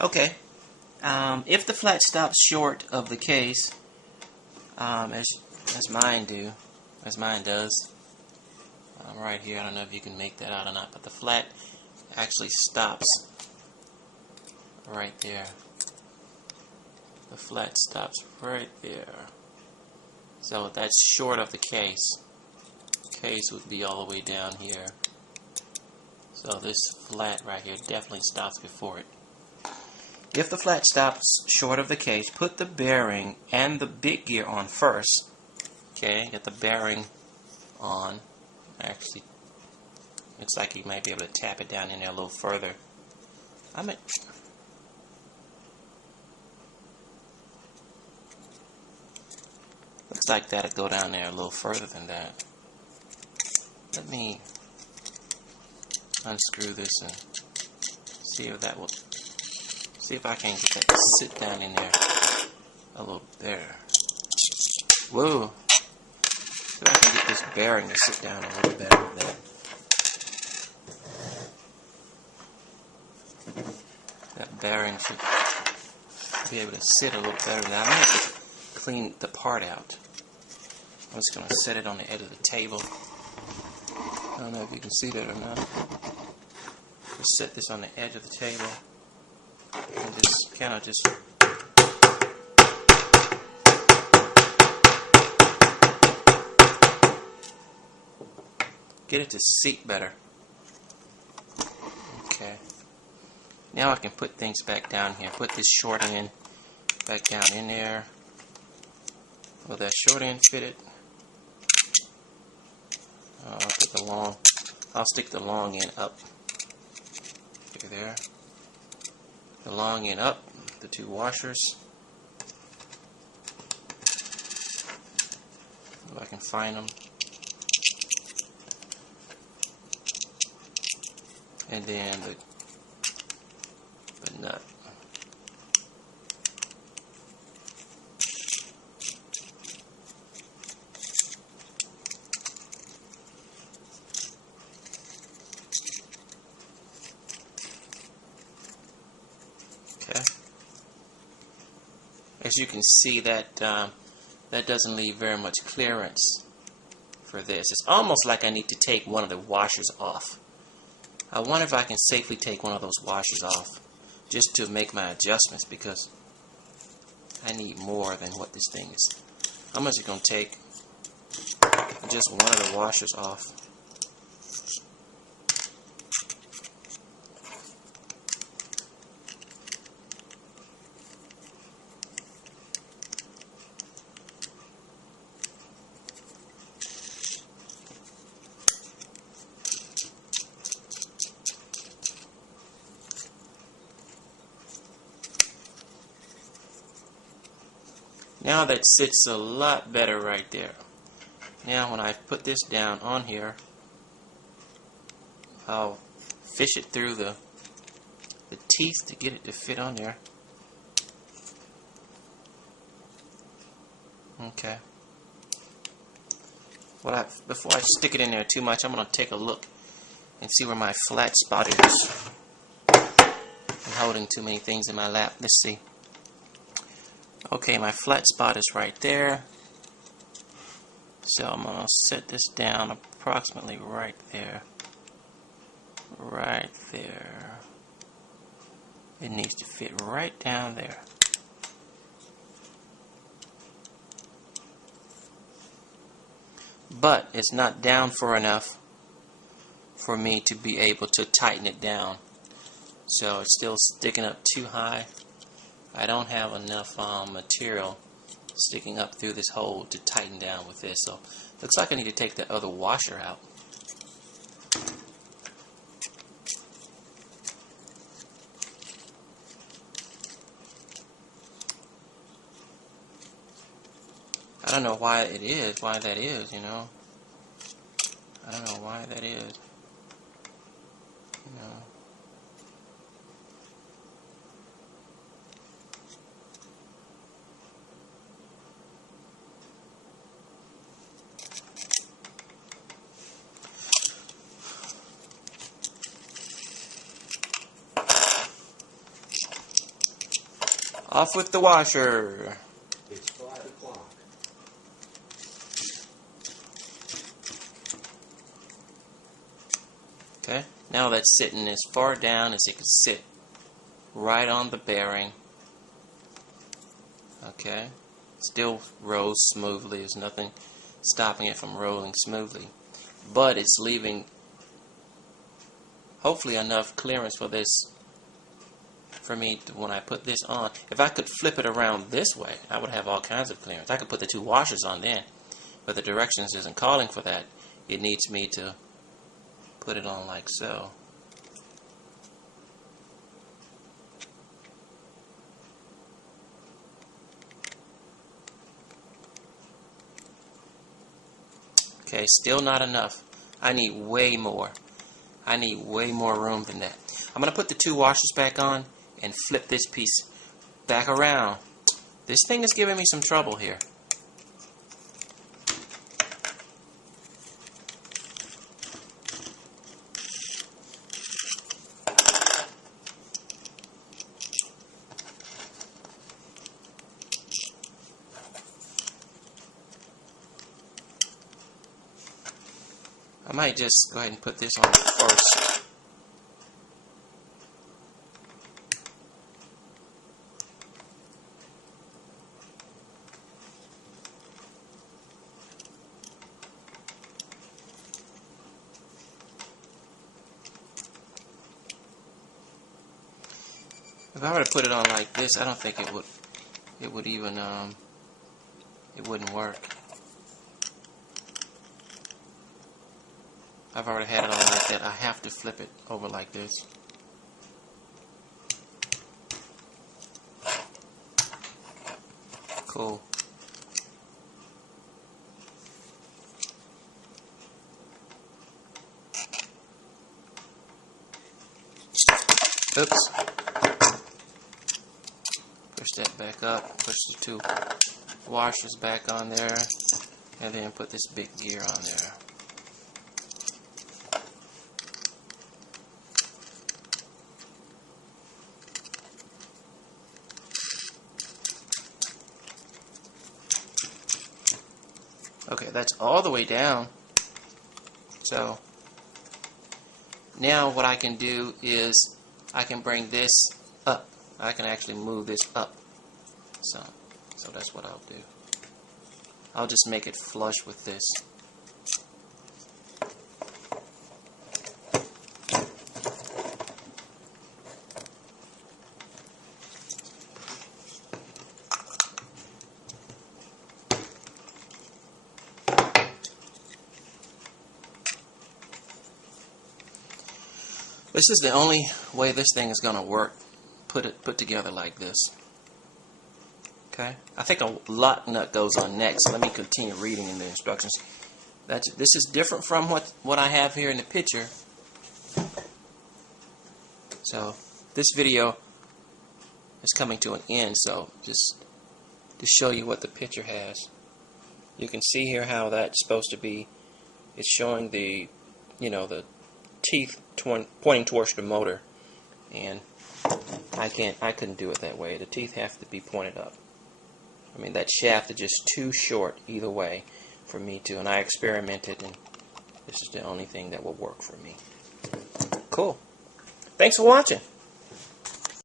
Okay. If the flat stops short of the case, as mine does, right here. I don't know if you can make that out or not, but the flat actually stops right there. The flat stops right there. So that's short of the case. The case would be all the way down here. So this flat right here definitely stops before it. If the flat stops short of the case, put the bearing and the big gear on first. Okay, get the bearing on. Actually, looks like you might be able to tap it down in there a little further. Looks like that'll go down there a little further than that. Let me unscrew this and see if I can get that to sit down in there a little there. Whoa! See if I can get this bearing to sit down a little better than that. That bearing should be able to sit a little better than that. I'm going to clean the part out. I'm just going to set it on the edge of the table. I don't know if you can see that or not. Just set this on the edge of the table and just kind of just get it to seat better. Okay. Now I can put things back down here. Put this short end back down in there. Will that short end fit it? I'll stick the long end up. Okay, there. The long end up, the two washers. If I can find them. And then the nut. Okay. As you can see, that doesn't leave very much clearance for this. It's almost like I need to take one of the washers off. I wonder if I can safely take one of those washers off just to make my adjustments, because I need more than what this thing is. I'm just going to take just one of the washers off. Now that sits a lot better right there. Now when I put this down on here, I'll fish it through the teeth to get it to fit on there. Okay. Before I stick it in there too much, I'm going to take a look and see where my flat spot is. I'm holding too many things in my lap. Let's see. Okay, my flat spot is right there. So I'm going to set this down approximately right there. Right there. It needs to fit right down there. But it's not down far enough for me to be able to tighten it down. So it's still sticking up too high. I don't have enough material sticking up through this hole to tighten down with this. So looks like I need to take the other washer out. I don't know why that is, you know. I don't know why that is. You know. Off with the washer. It's 5 o'clock. Okay, now that's sitting as far down as it can sit, right on the bearing. Okay, still rolls smoothly. There's nothing stopping it from rolling smoothly, but it's leaving hopefully enough clearance for this, for me to, when I put this on. If I could flip it around this way, I would have all kinds of clearance. I could put the 2 washers on then, but the directions isn't calling for that. It needs me to put it on like so. Okay, still not enough. I need way more. I need way more room than that. I'm going to put the 2 washers back on and flip this piece back around. This thing is giving me some trouble here. I might just go ahead and put this on first. If I were to put it on like this, I don't think it would even it wouldn't work. I've already had it on like that. I have to flip it over like this. Cool. Oops. Push that back up. Push the 2 washers back on there. And then put this big gear on there. Okay, that's all the way down. So now what I can do is I can bring this up. I can actually move this up. So that's what I'll do. I'll just make it flush with this. This is the only way this thing is going to work, put together like this. Okay, I think a lock nut goes on next. Let me continue reading in the instructions. This is different from what I have here in the picture. So this video is coming to an end. So just to show you what the picture has, you can see here how that's supposed to be. It's showing the, the teeth pointing towards the motor, and I couldn't do it that way. The teeth have to be pointed up. I mean, that shaft is just too short either way for me to, and I experimented, and this is the only thing that will work for me. Cool. Thanks for watching.